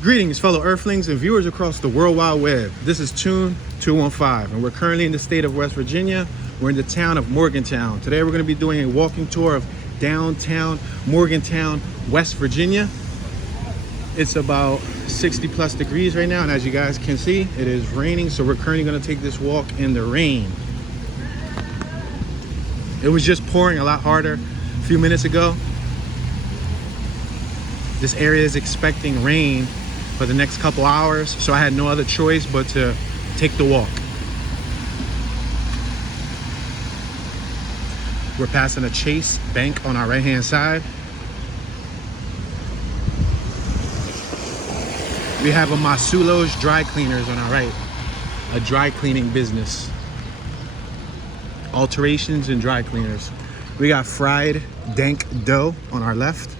Greetings, fellow Earthlings and viewers across the World Wide Web. This is Tune 215, and we're currently in the state of West Virginia. We're in the town of Morgantown. Today, we're going to be doing a walking tour of downtown Morgantown, West Virginia. It's about 60 plus degrees right now, and as you guys can see, it is raining, so we're currently going to take this walk in the rain. It was just pouring a lot harder a few minutes ago. This area is expecting rain for the next couple hours, so I had no other choice but to take the walk. We're passing a Chase Bank on our right hand side. We have a Masulo's Dry Cleaners on our right, a dry cleaning business. Alterations and dry cleaners. We got fried dank dough on our left.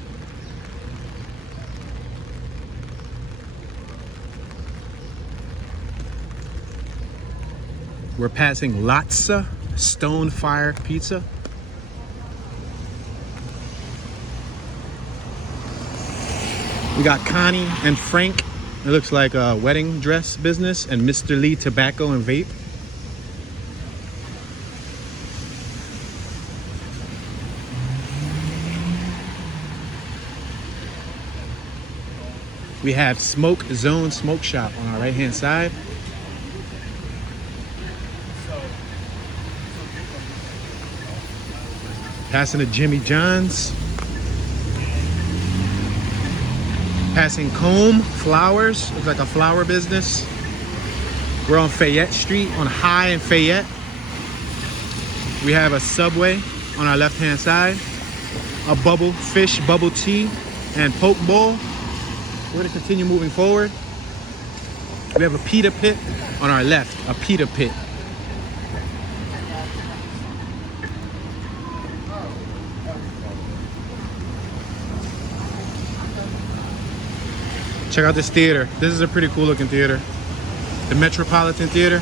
We're passing Latza Stone Fire Pizza. We got Connie and Frank. It looks like a wedding dress business, and Mr. Lee Tobacco and Vape. We have Smoke Zone Smoke Shop on our right hand side. Passing to Jimmy John's. Passing Comb Flowers, looks like a flower business. We're on Fayette Street, on High and Fayette. We have a Subway on our left hand side. A Bubble Fish Bubble Tea and Poke Bowl. We're gonna continue moving forward. We have a Pita Pit on our left, a Pita Pit. Check out this theater. This is a pretty cool looking theater. The Metropolitan Theatre.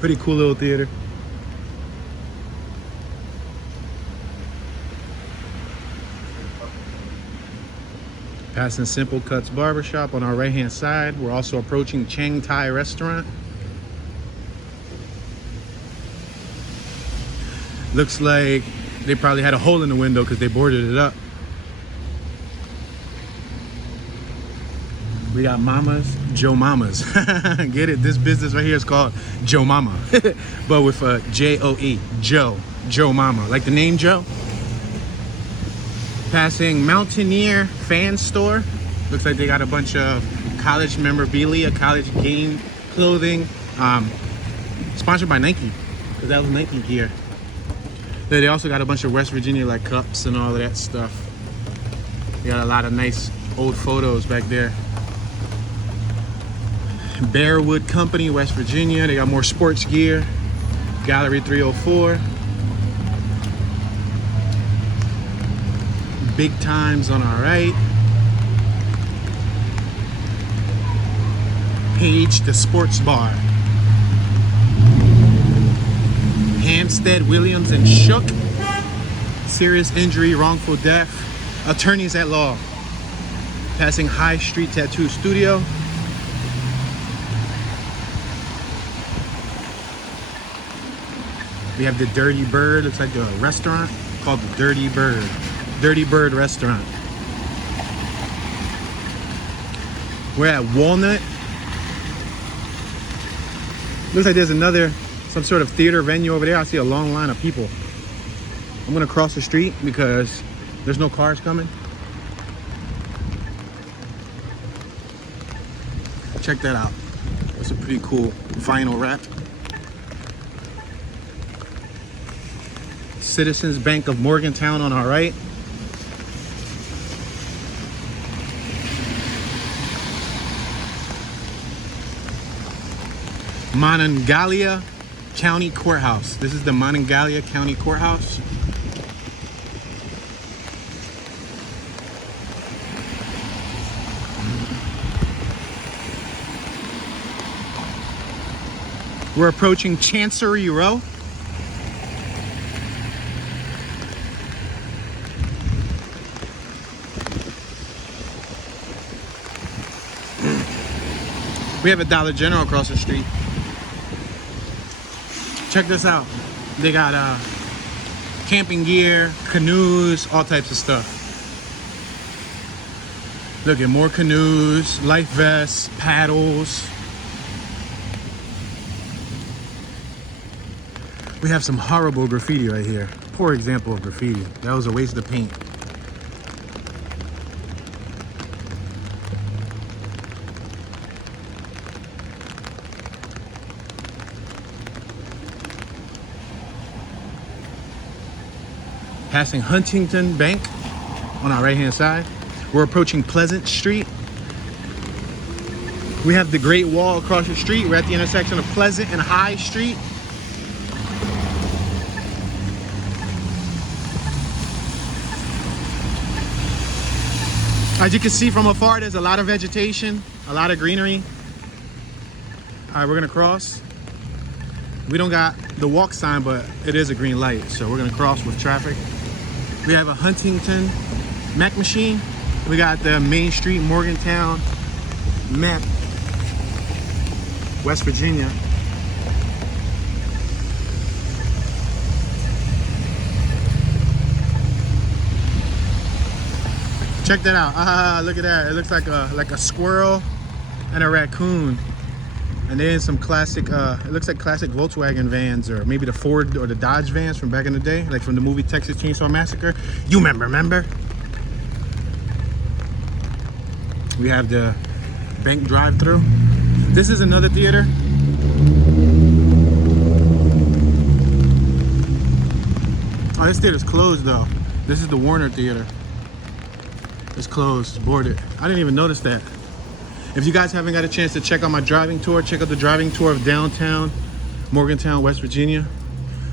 Pretty cool little theater. Passing Simple Cuts Barbershop on our right hand side. We're also approaching Chang Thai Restaurant. Looks like they probably had a hole in the window because they boarded it up. We got Mama's, Joe Mama's. Get it? This business right here is called Joe Mama, but with a J-O-E, Joe Mama. Like the name Joe. Passing Mountaineer Fan Store. Looks like they got a bunch of college memorabilia, college game clothing. Sponsored by Nike, because that was Nike gear. They also got a bunch of West Virginia like cups and all of that stuff. They got a lot of nice old photos back there. Bearwood Company, West Virginia. They got more sports gear. Gallery 304. Big Times on our right. Page the Sports Bar. Hampstead, Williams and Shook. Serious injury, wrongful death. Attorneys at law. Passing High Street Tattoo Studio. We have the Dirty Bird. Looks like a restaurant called the Dirty Bird. Dirty Bird Restaurant. We're at Walnut. Looks like there's some sort of theater venue over there. I see a long line of people. I'm gonna cross the street because there's no cars coming. Check that out. It's a pretty cool vinyl wrap. Citizens Bank of Morgantown on our right. Monongahela County Courthouse. This is the Monongahela County Courthouse. We're approaching Chancery Row. We have a Dollar General across the street. Check this out. They got camping gear, canoes, all types of stuff. Look at more canoes, life vests, paddles. We have some horrible graffiti right here. Poor example of graffiti. That was a waste of paint. Passing Huntington Bank on our right hand side. We're approaching Pleasant Street. We have the Great Wall across the street. We're at the intersection of Pleasant and High Street. As you can see from afar, there's a lot of vegetation, a lot of greenery. All right, we're gonna cross. We don't got the walk sign, but it is a green light, so we're gonna cross with traffic. We have a Huntington Mac machine. We got the Main Street, Morgantown map, West Virginia. Check that out. Look at that. It looks like a squirrel and a raccoon. And then some classic, it looks like classic Volkswagen vans, or maybe the Ford or the Dodge vans from back in the day, like from the movie Texas Chainsaw Massacre. You remember? We have the bank drive-through. This is another theater. Oh, this theater's closed though. This is the Warner Theater. It's closed, boarded. I didn't even notice that. If you guys haven't got a chance to check out my driving tour, check out the driving tour of downtown Morgantown, West Virginia.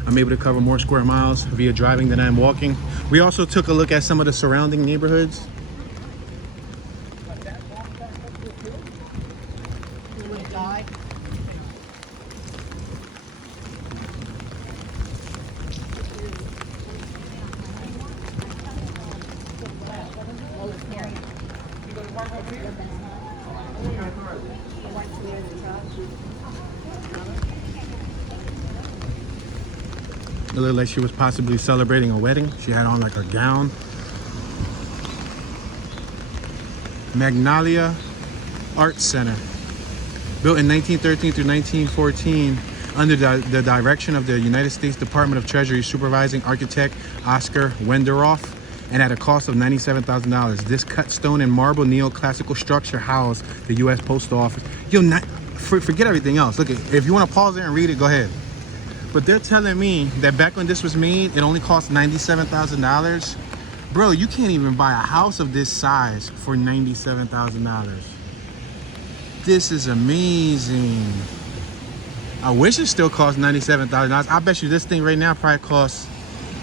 I'm able to cover more square miles via driving than I'm walking. We also took a look at some of the surrounding neighborhoods. It looked like she was possibly celebrating a wedding. She had on like a gown. Magnolia Arts Center. Built in 1913 through 1914 under the direction of the United States Department of Treasury supervising architect Oscar Wenderoff, and at a cost of $97,000. This cut stone and marble neoclassical structure housed the U.S. Postal Office. Forget everything else. Look, if you want to pause there and read it, go ahead. But they're telling me that back when this was made, it only cost $97,000. Bro, you can't even buy a house of this size for $97,000. This is amazing. I wish it still cost $97,000. I bet you this thing right now probably costs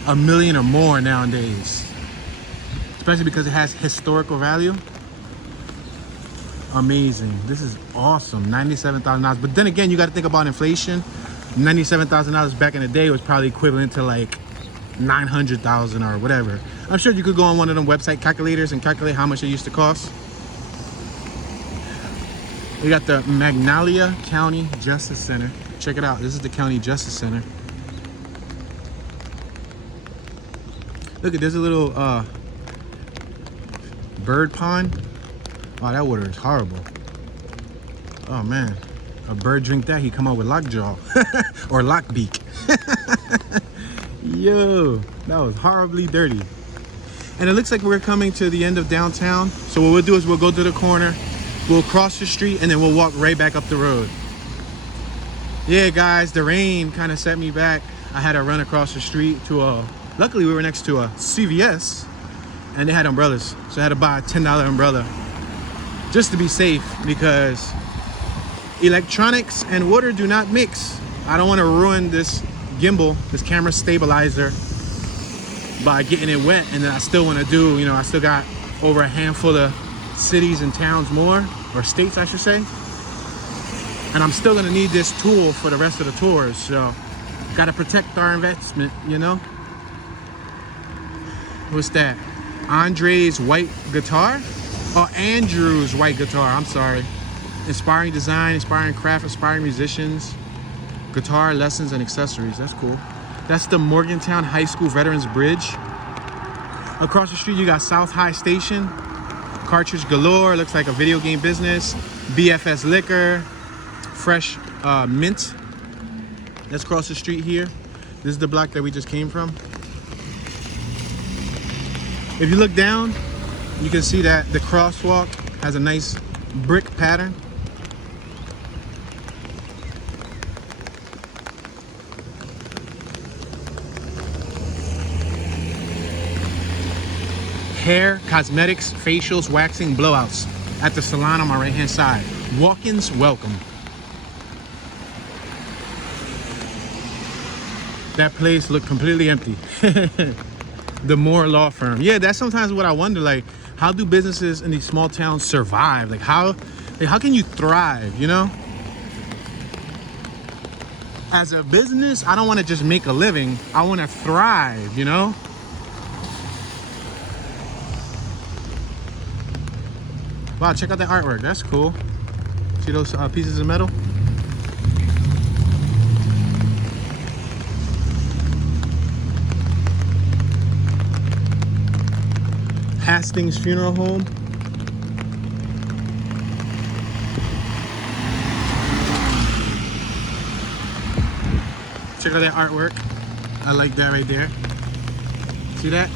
$1 million or more nowadays. Especially because it has historical value. Amazing. This is awesome. $97,000. But then again, you got to think about inflation. $97,000 back in the day was probably equivalent to like $900,000 or whatever. I'm sure you could go on one of them website calculators and calculate how much it used to cost. We got the Magnolia County Justice Center. Check it out. This is the County Justice Center. Look at, there's a little bird pond. Oh, that water is horrible. Oh man, a bird drink that, he come out with lockjaw or lockbeak. Yo, that was horribly dirty. And it looks like we're coming to the end of downtown. So what we'll do is we'll go to the corner, we'll cross the street, and then we'll walk right back up the road. Yeah, guys, the rain kind of set me back. I had to run across the street to luckily we were next to a CVS, and they had umbrellas. So I had to buy a $10 umbrella just to be safe, because electronics and water do not mix. I don't want to ruin this gimbal, this camera stabilizer, by getting it wet. And then I still want to do, I still got over a handful of cities and towns more, or states I should say. And I'm still gonna need this tool for the rest of the tours, so gotta protect our investment, you know? What's that? Andre's white guitar? Oh, Andrew's white guitar, I'm sorry. Inspiring design, inspiring craft, inspiring musicians, guitar lessons and accessories. That's cool. That's the Morgantown High School Veterans Bridge. Across the street, you got South High Station, cartridge galore, looks like a video game business, BFS Liquor, Fresh Mint. That's across the street here. This is the block that we just came from. If you look down, you can see that the crosswalk has a nice brick pattern. Hair, cosmetics, facials, waxing, blowouts at the salon on my right hand side. Walk-ins welcome. That place looked completely empty. The Moore Law Firm. Yeah, that's sometimes what I wonder, like, how do businesses in these small towns survive? Like how can you thrive, you know? As a business, I don't want to just make a living. I want to thrive, you know? Wow, check out that artwork. That's cool. See those pieces of metal? Hastings Funeral Home. Check out that artwork. I like that right there. See that?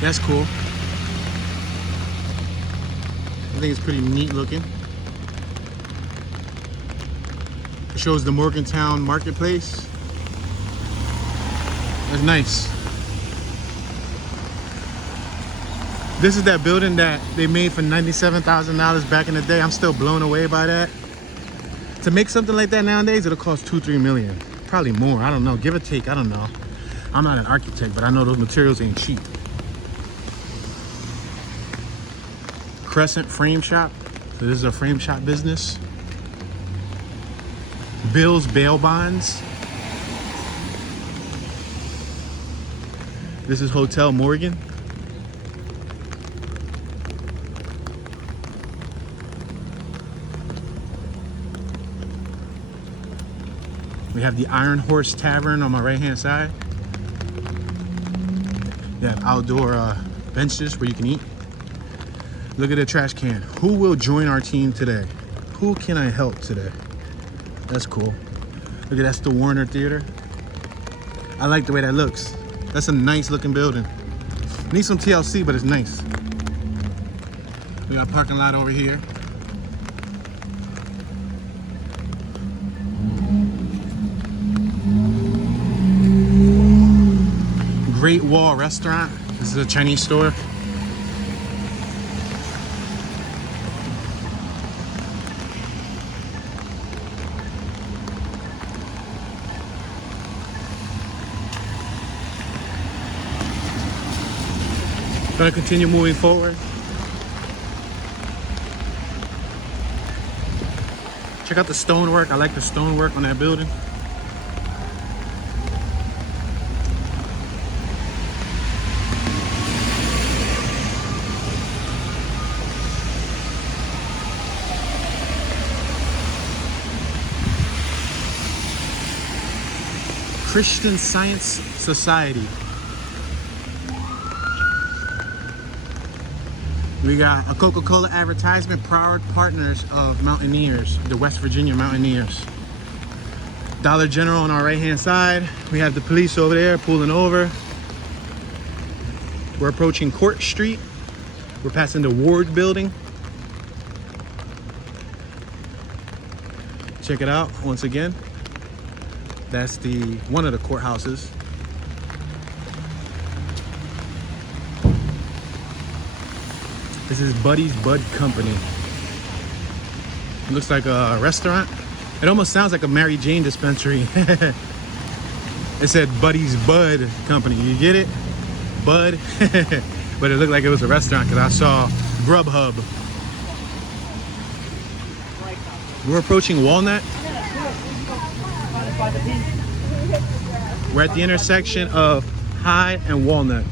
That's cool. I think it's pretty neat looking. It shows the Morgantown marketplace. That's nice. This is that building that they made for $97,000 back in the day. I'm still blown away by that. To make something like that nowadays, it'll cost $2-3 million. Probably more, I don't know, give or take, I don't know. I'm not an architect, but I know those materials ain't cheap. Crescent Frame Shop. So this is a frame shop business. Bill's Bail Bonds. This is Hotel Morgan. We have the Iron Horse Tavern on my right hand side. You have outdoor benches where you can eat. Look at the trash can. Who will join our team today? Who can I help today? That's cool. Look at that's the Warner Theater. I like the way that looks. That's a nice looking building. Needs some TLC, but it's nice. We got a parking lot over here. Great Wall Restaurant. This is a Chinese store. Gonna continue moving forward. Check out the stonework. I like the stonework on that building. Christian Science Society. We got a Coca-Cola advertisement, proud partners of Mountaineers, the West Virginia Mountaineers. Dollar General on our right hand side. We have the police over there pulling over. We're approaching Court Street. We're passing the Ward building. Check it out once again. That's one of the courthouses. This is Buddy's Bud Company. It looks like a restaurant. It almost sounds like a Mary Jane dispensary. It said Buddy's Bud Company. You get it? Bud. But it looked like it was a restaurant because I saw Grubhub. We're approaching Walnut. We're at the intersection of High and Walnut.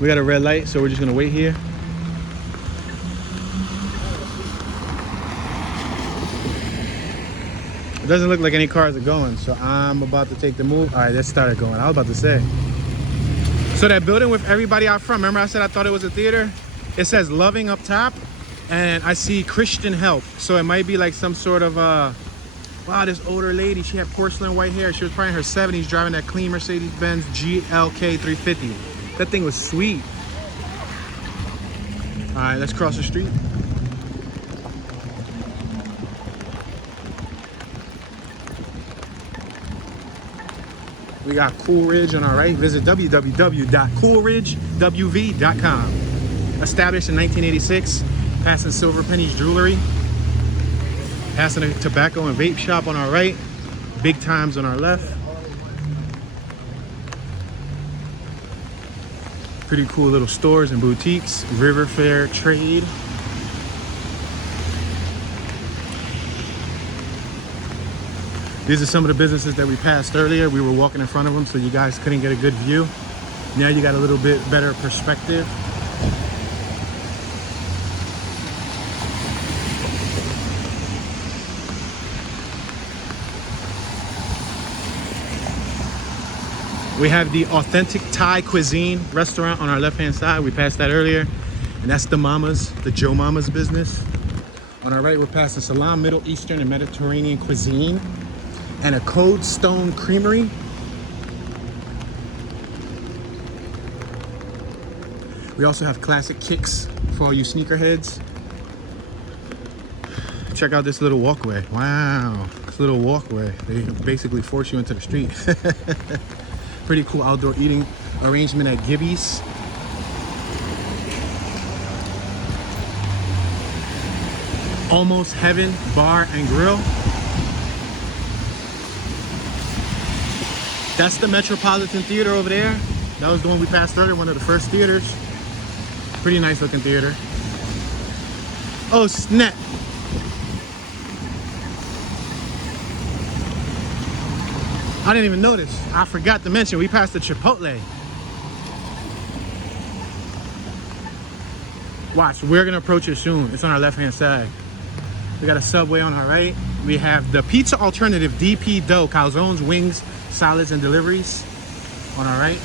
We got a red light, so we're just gonna wait here. It doesn't look like any cars are going, so I'm about to take the move. All right, let's start it going. I was about to say. So that building with everybody out front, remember I said I thought it was a theater? It says Loving up top, and I see Christian Help. So it might be like some sort of, wow, this older lady, she had porcelain white hair. She was probably in her 70s driving that clean Mercedes-Benz GLK 350. That thing was sweet. All right, let's cross the street. We got Cool Ridge on our right. Visit www.coolridgewv.com. Established in 1986, passing Silver Penny's Jewelry. Passing a tobacco and vape shop on our right. Big Times on our left. Pretty cool little stores and boutiques. River Fair Trade. These are some of the businesses that we passed earlier. We were walking in front of them, so you guys couldn't get a good view. Now you got a little bit better perspective. We have the Authentic Thai Cuisine restaurant on our left-hand side. We passed that earlier. And that's the Mama's, the Joe Mama's business. On our right, we're passing Salam, Middle Eastern and Mediterranean cuisine. And a Code Stone Creamery. We also have Classic Kicks for all you sneakerheads. Check out this little walkway. Wow, this little walkway. They basically force you into the street. Pretty cool outdoor eating arrangement at Gibby's. Almost Heaven Bar and Grill. That's the Metropolitan Theatre over there. That was the one we passed earlier, one of the first theaters. Pretty nice looking theater. Oh, snap. I didn't even notice. I forgot to mention, we passed the Chipotle. Watch, we're gonna approach it soon. It's on our left-hand side. We got a Subway on our right. We have the pizza alternative, DP Dough, calzones, wings, salads, and deliveries on our right.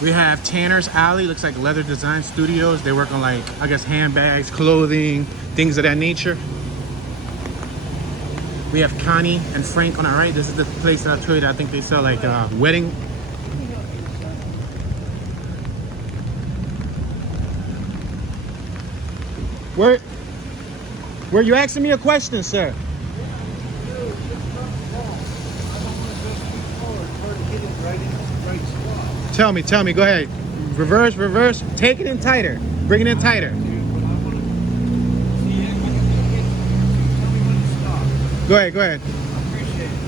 We have Tanner's Alley, looks like Leather Design Studios. They work on, like, I guess, handbags, clothing, things of that nature. We have Connie and Frank on our right. This is the place that I told you that I think they sell, like, wedding. Were you asking me a question, sir? Tell me, go ahead. Reverse, take it in tighter. Bring it in tighter. Go ahead.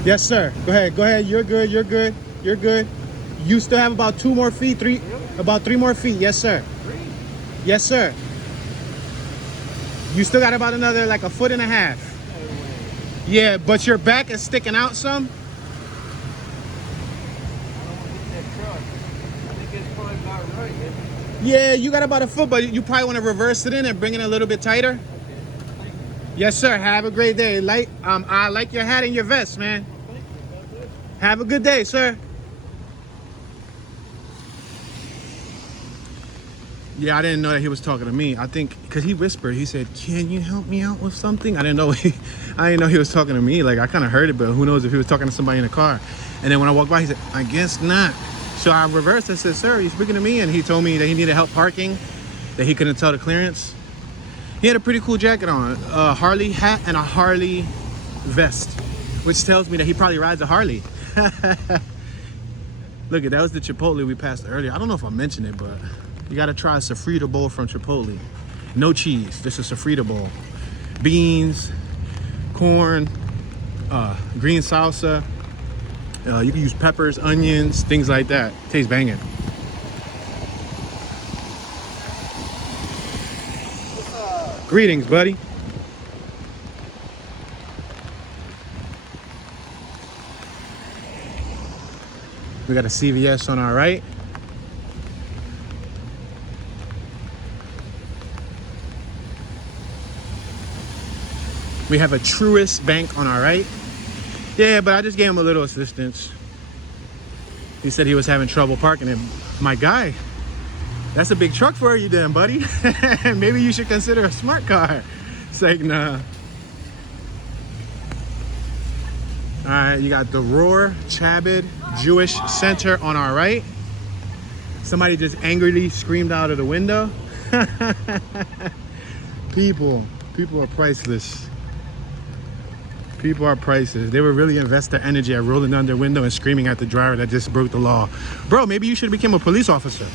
Yes, sir. Go ahead. You're good. You still have about 2 more feet, about 3 more feet. Yes, sir. Yes, sir. You still got about another, like, 1.5 feet. Yeah, but your back is sticking out some. Yeah, you got about 1 foot, but you probably want to reverse it in and bring it a little bit tighter. Yes, sir. Have a great day. I like your hat and your vest, man. Have a good day, sir. Yeah, I didn't know that he was talking to me. I think because he whispered, he said, "Can you help me out with something?" I didn't know he was talking to me. Like, I kind of heard it, but who knows if he was talking to somebody in the car. And then when I walked by, he said, "I guess not." So I reversed. I said, "Sir, are you speaking to me?" And he told me that he needed help parking, that he couldn't tell the clearance. He had a pretty cool jacket on, a Harley hat and a Harley vest, which tells me that he probably rides a Harley. Look, that was the Chipotle we passed earlier. I don't know if I mentioned it, but you gotta try a sofrito bowl from Chipotle. No cheese, just a sofrito bowl. Beans, corn, green salsa. You can use peppers, onions, things like that. Tastes banging. Greetings, buddy. We got a CVS on our right. We have a Truist Bank on our right. Yeah, but I just gave him a little assistance. He said he was having trouble parking it. My guy, that's a big truck for you then, buddy. Maybe you should consider a smart car. It's like, nah. All right, you got the Roar Chabad Jewish Center on our right. Somebody just angrily screamed out of the window. People are priceless. People are priceless. They would really invest their energy at rolling down their window and screaming at the driver that just broke the law. Bro, maybe you should have become a police officer.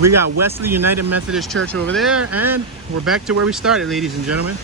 We got Wesley United Methodist Church over there, and we're back to where we started, ladies and gentlemen.